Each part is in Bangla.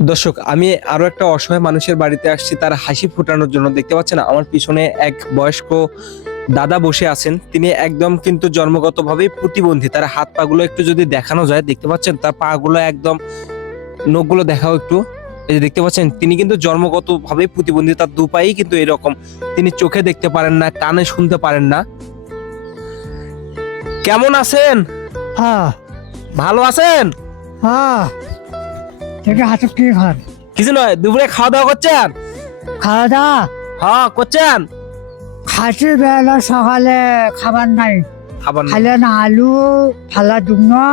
দর্শক আমি আরও একটা অসহায় মানুষের বাড়িতে আসছি তার হাসি ফোটানোর জন্য। দেখতে পাচ্ছেন আমার পিছনে এক বয়স্ক দাদা বসে আছেন। তিনি একদম কিন্তু জন্মগতভাবেই প্রতিবন্ধী তার হাত পাগুলো একটু যদি দেখানো যায় দেখতে পাচ্ছেন তার পাগুলো একদম নখগুলো দেখাও একটু। এই যে দেখতে পাচ্ছেন তিনি কিন্তু জন্মগতভাবে প্রতিবন্ধী তার দু পায়েই কিন্তু এরকম। তিনি চোখে দেখতে পারেন না কানে শুনতে পারেন না। কেমন আছেন? হ্যাঁ। ভালো আছেন? হ্যাঁ। থেকে হাতে কি খান? কিছু নয় দুপুরে খাওয়া দাওয়া করছেন? খাওয়া দাওয়া? হ্যাঁ করছেন? খাসি বেলা সকালে খাবার নাই। খাবার না। খাইলে না আলু ফালা ডুনো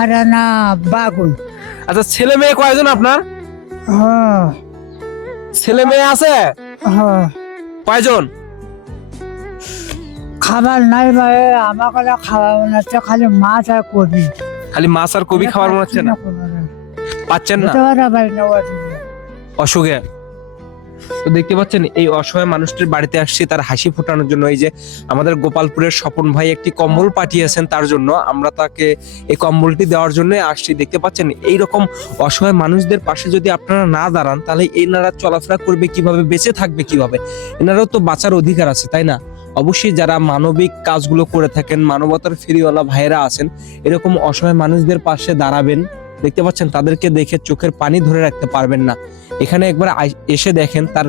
আর না বাগুন। আচ্ছা ছেলে মেয়ে কয়জন আপনার? হ্যাঁ। ছেলে মেয়ে আছে? হ্যাঁ। কয়জন? খাবার নাই ভাই আমার কাছে খাবার বানাচ্ছে খালি মাছ আর কবি। খালি মাছ আর কবি খাবার মনে হচ্ছে না। পাচ্ছেন না? অসুখে? তো দেখতে পাচ্ছেন এই অসহায় মানুষটির বাড়িতে আসছে তার হাসি ফোটানোর জন্য। এই যে আমাদের গোপালপুরের স্বপন ভাই একটি কম্বল পাঠিয়েছেন তার জন্য আমরা তাকে এই কম্বলটি দেওয়ার জন্য আসছি। দেখতে পাচ্ছেন এই রকম অসহায় মানুষদের পাশে যদি আপনারা না দাঁড়ান তাহলে এনারা চলাফেরা করবে কীভাবে বেঁচে থাকবে কীভাবে? এনারাও তো বাঁচার অধিকার আছে তাই না? অবশ্যই যারা মানবিক কাজগুলো করে থাকেন মানবতার ফেরিওয়ালা ভাইয়েরা আছেন এরকম অসহায় মানুষদের পাশে দাঁড়াবেন। দেখতে পাচ্ছেন তাদেরকে দেখে চোখের পানি ধরে রাখতে পারবেন না। এখানে একবার এসে দেখেন তার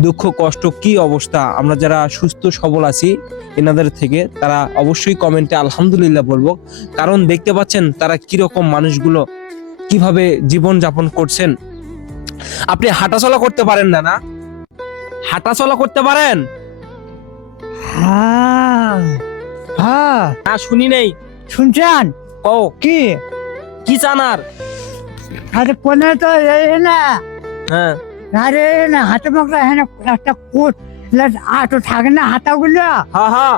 দুঃখ কষ্ট কি অবস্থা। আমরা যারা সুস্থ সবল আছি এনাদের থেকে তারা অবশ্যই কমেন্টে আলহামদুলিল্লাহ বলব। কারণ দেখতে পাচ্ছেন তারা কীরকম মানুষগুলো কীভাবে জীবন যাপন করছেন। আপনি হাঁটাচলা করতে পারেন না না? হাঁটাচলা করতে পারেন? হ্যাঁ। হ্যাঁ। শুনি নেই। শুনছেন? ও কি? কি চান আর? আরে পনে তো এই না। হ্যাঁ। আরে না হাতে মাকড়া হ্যাঁ একটা কোট আটো থাকে না হাতাগুলো। হ্যাঁ হ্যাঁ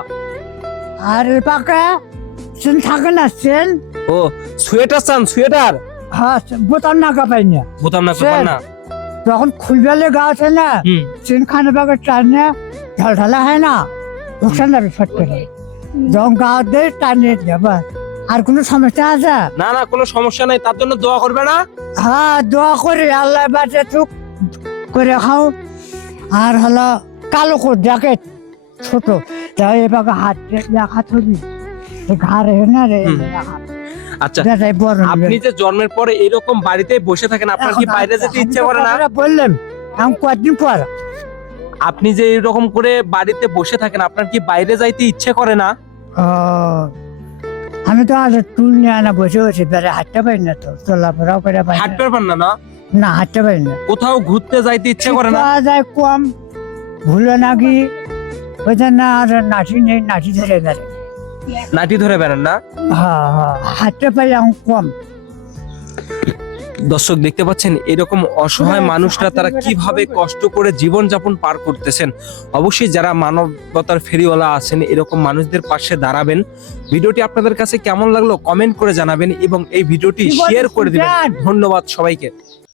আর পাকে সেন থাকে না সেন ও সোয়েটার চান সোয়েটার? হ্যাঁ বোতাম না কাপাই না। বোতাম না। পেপার না। যখন খুলবেলে গা আছে না সেন খানে পাকে টানে ঢাল ঢালা হয় না যাবে ফট করে যখন গা দেয় টানে যাবে আর কোনো সমস্যা আছে? না না কোনো সমস্যা নাই। তার জন্য দোয়া করবে না? হ্যাঁ দোয়া করে। আল্লাহ বাঁচে তুক করে খাও। আর হলো কালো কোট জ্যাকেট ছোট। তাই এবার হাত দেখা থবি ঘাড়ে না রে? আচ্ছা আপনি যে জন্মের পরে এরকম বাড়িতে বসে থাকেন আপনার কি বাইরে যেতে ইচ্ছে করে না? বললাম। আমি কয়েকদিন পর। আপনি যে এরকম করে বাড়িতে বসে থাকেন আপনার কি বাইরে যাইতে ইচ্ছে করে না? আমি তো আজ টুল নিয়ে আনা বসে বসে বেড়ে হাঁটতে পারি না তো। চলাফেরাও করে পারি না। হাঁটতে পারবেন না না? না হাঁটতে পারি না। কোথাও ঘুরতে যাইতে ইচ্ছে করে না? যায় কম ভুলে নাকি ওই না আর নাচি নেই নাটি ধরে বেড়ে নাটি ধরে বেড়ান না? হ্যাঁ হ্যাঁ হাঁটতে পারি আমি কম। দর্শক দেখতে পাচ্ছেন এরকম অসহায় মানুষরা তারা কীভাবে কষ্ট করে জীবন যাপন পার করতেছেন? অবশ্যই যারা মানবতার ফেরিওয়ালা আছেন এরকম মানুষদের পাশে দাঁড়াবেন। ভিডিওটি আপনাদের কাছে কেমন লাগল কমেন্ট করে জানাবেন এবং এই ভিডিওটি শেয়ার করে দিবেন? ধন্যবাদ সবাইকে।